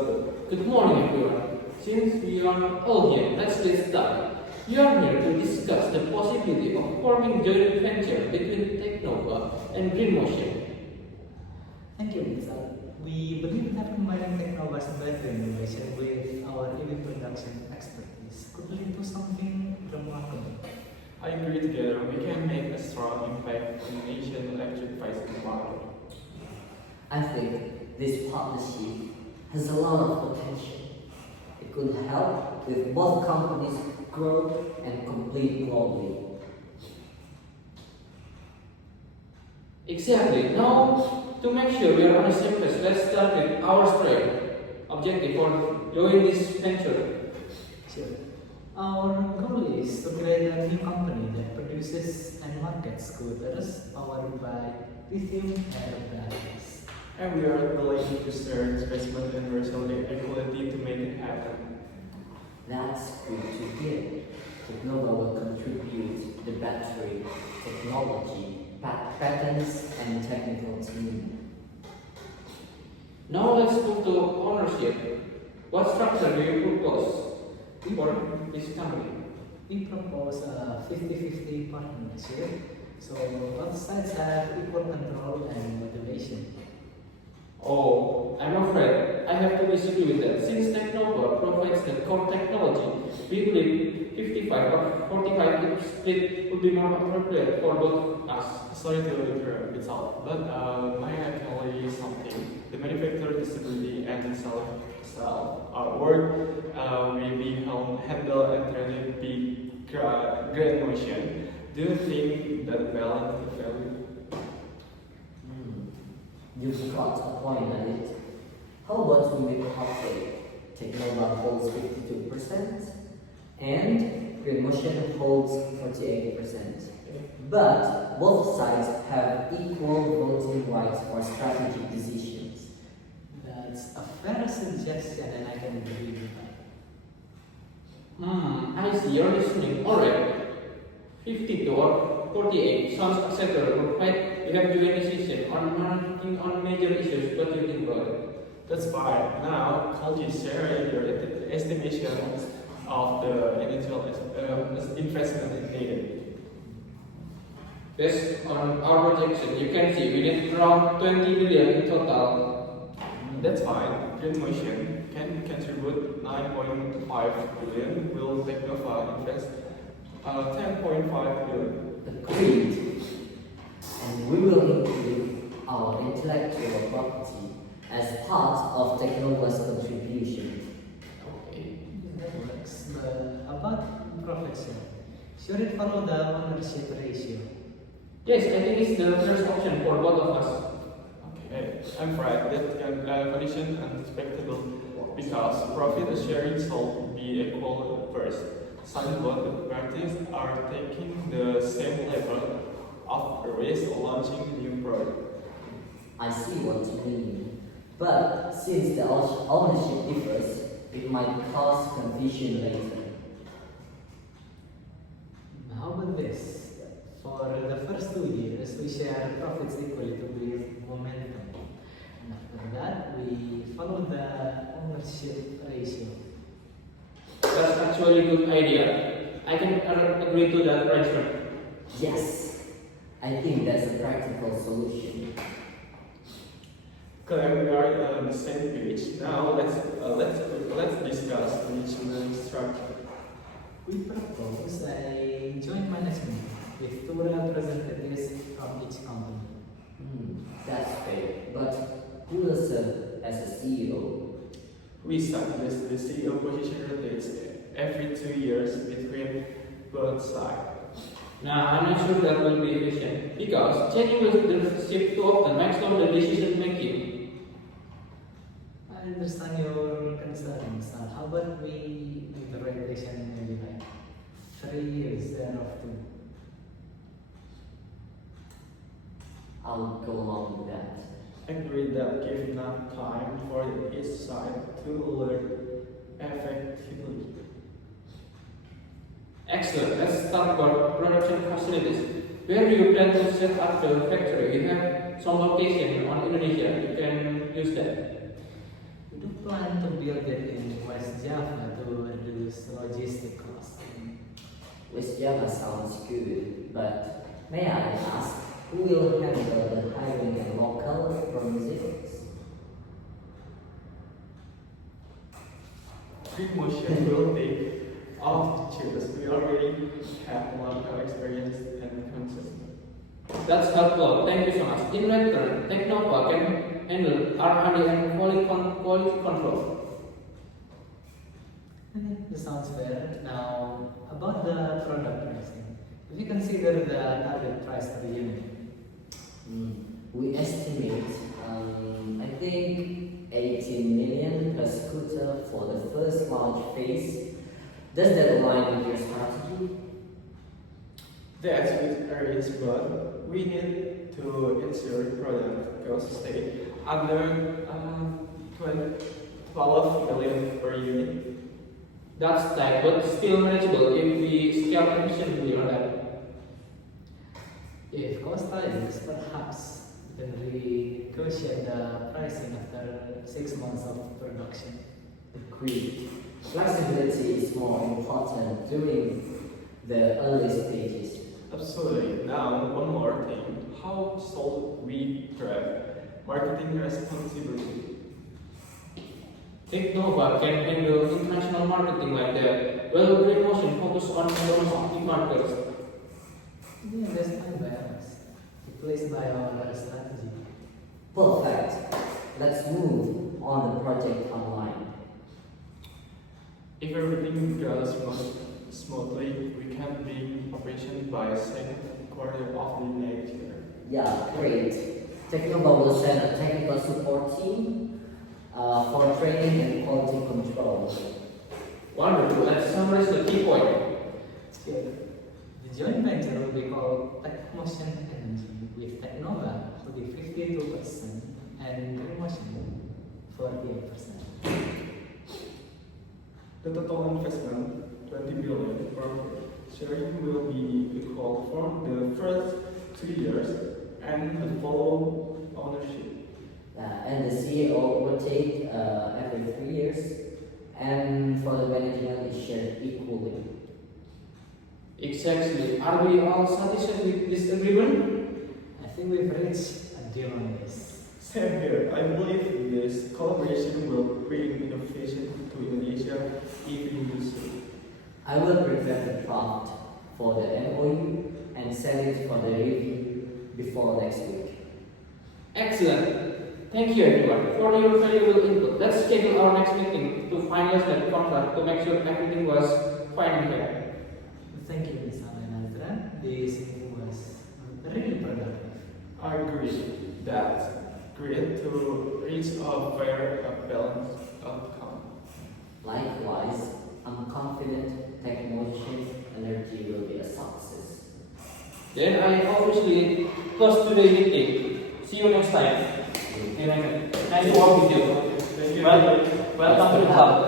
Good morning, everyone. Since we are all here, let's get started. We are here to discuss the possibility of forming joint venture between Technova and Greenmotion. Thank you, Mr. We believe that combining Technova's battery innovation with our EV production expertise could lead to something remarkable. I agree together we can make a strong impact on the nation electrification market. I think this partnership has a lot of potential. It could help with both companies' growth and compete globally. Exactly. Now, to make sure we are on the same page, let's start with our straight objective for joining this venture. Sure. Our goal is to create a new company that produces and markets scooters powered by lithium and batteries. And we are willing to share investment and racial equality to make it happen. That's good to hear. Technova will contribute the battery, technology, patents, and technical team. Now let's move to ownership. What structure do you propose for this company? We propose a 50-50 partnership, so both sides have equal control and motivation. Oh, I'm afraid I have to disagree with that. Since Technova provides the core technology, we believe 55 or 45 split would be more appropriate for both us. Sorry to interrupt, it's all. But may I tell you something? The manufacturer disability and work will be handled and trained by Great Motion. Do you think that balance the value? You've got a point on it. How about we make halfway? Technova holds 52% and Greenmotion holds 48%. But both sides have equal voting rights for strategic decisions. That's a fair suggestion and I can agree with that. I see you're listening. Alright. 52 or 48 sounds acceptable, right? We have joint decision on major issues. What do you think about it? That's fine. Now, could you share your estimations of the initial investment needed? Based on our projection, you can see we need around 20 million in total. That's fine. Green Motion can contribute 9.5 billion. Will Technova invest 10.5 billion? Agreed. And we will include our intellectual property as part of Technova's contribution. Okay. That works. But about profit share, should it follow the ownership ratio? Yes, I think it's the first option for both of us. Okay, I'm right. That condition unexpectable because profit sharing should be equal first. Since both parties are taking the same level of risk launching new product. I see what you mean. But since the ownership differs, it might cause confusion later. How about this? For the first 2 years, we share profits equally to build momentum. And after that, we follow the ownership ratio. That's actually a good idea. I can agree to that arrangement. Yes, I think that's a practical solution. Okay, we are on the same page. Now let's discuss the insurance structure. We propose a joint management with 2 representatives from each company. That's fair. But who will serve as a CEO? We suggest the CEO position rotates every 2 years between both sides. Now, I'm not sure that will be efficient because changing the leadership too often makes slow the decision making. I understand your concerns. How about we make the rotation maybe like 3 years instead of 2? I'll go along with that. Agreed that give enough time for each side to learn effectively. Excellent. Let's talk about production facilities. Where do you plan to set up the factory? We have some location on Indonesia. You can use that. do plan to build it in West Java to reduce logistic costs. West Java sounds good, but may I ask, who will handle the hiring and local pharmaceutics? Quick motion will take off the chairs. We already have a lot of experience and concept. That's helpful. Thank you so much. In return, Technova can handle R&D and quality control. That sounds fair. Now, about the product pricing, if you consider the target price per unit, We estimate, I think, 18 million per scooter for the first launch phase. Does that align with your strategy? That's with areas, but we need to ensure product costs stay under 12 million per unit. That's tight, but still manageable if we scale efficiently on that. if cost rises, perhaps we can renegotiate the pricing after 6 months of production. Agreed. Flexibility is more important during the early stages. Absolutely. Now, one more thing. How should we grab marketing responsibility? Technova can handle international marketing like that. Well, Greenmotion focus on domestic markets. Yeah, that's fine by us. Replaced by our strategy. Perfect. Let's move on the project timeline. If everything goes smoothly, we can be in operation by second quarter of the next year. Yeah, great. Technova will send a technical support team for training and quality control. Wonderful. Let's summarize the key point. Sure. The joint venture will be called Techmotion Energy with Technova to be 52% and Greenmotion 48%. The total investment, 20 billion per sharing, will be equal for the first 2 years and the follow ownership. And the CEO rotate every 3 years, and for the management is shared equally. Exactly. Are we all satisfied with this agreement? I think we've reached a deal on this. Same here. I believe this collaboration will bring innovation to Indonesia even soon. I will prepare the draft for the MOU and send it for the review before next week. Excellent. Thank you everyone for your valuable input. Let's schedule our next meeting to finalize the contract to make sure everything was fine and fair. Thank you, Ms. Alenandra. This meeting was really productive. I agree. That's great to reach a fair, balanced outcome. Likewise, I'm confident Techmotion Energy will be a success. Then I officially close today's meeting. See you next time. Nice to work with you. Thank you. Welcome to the club.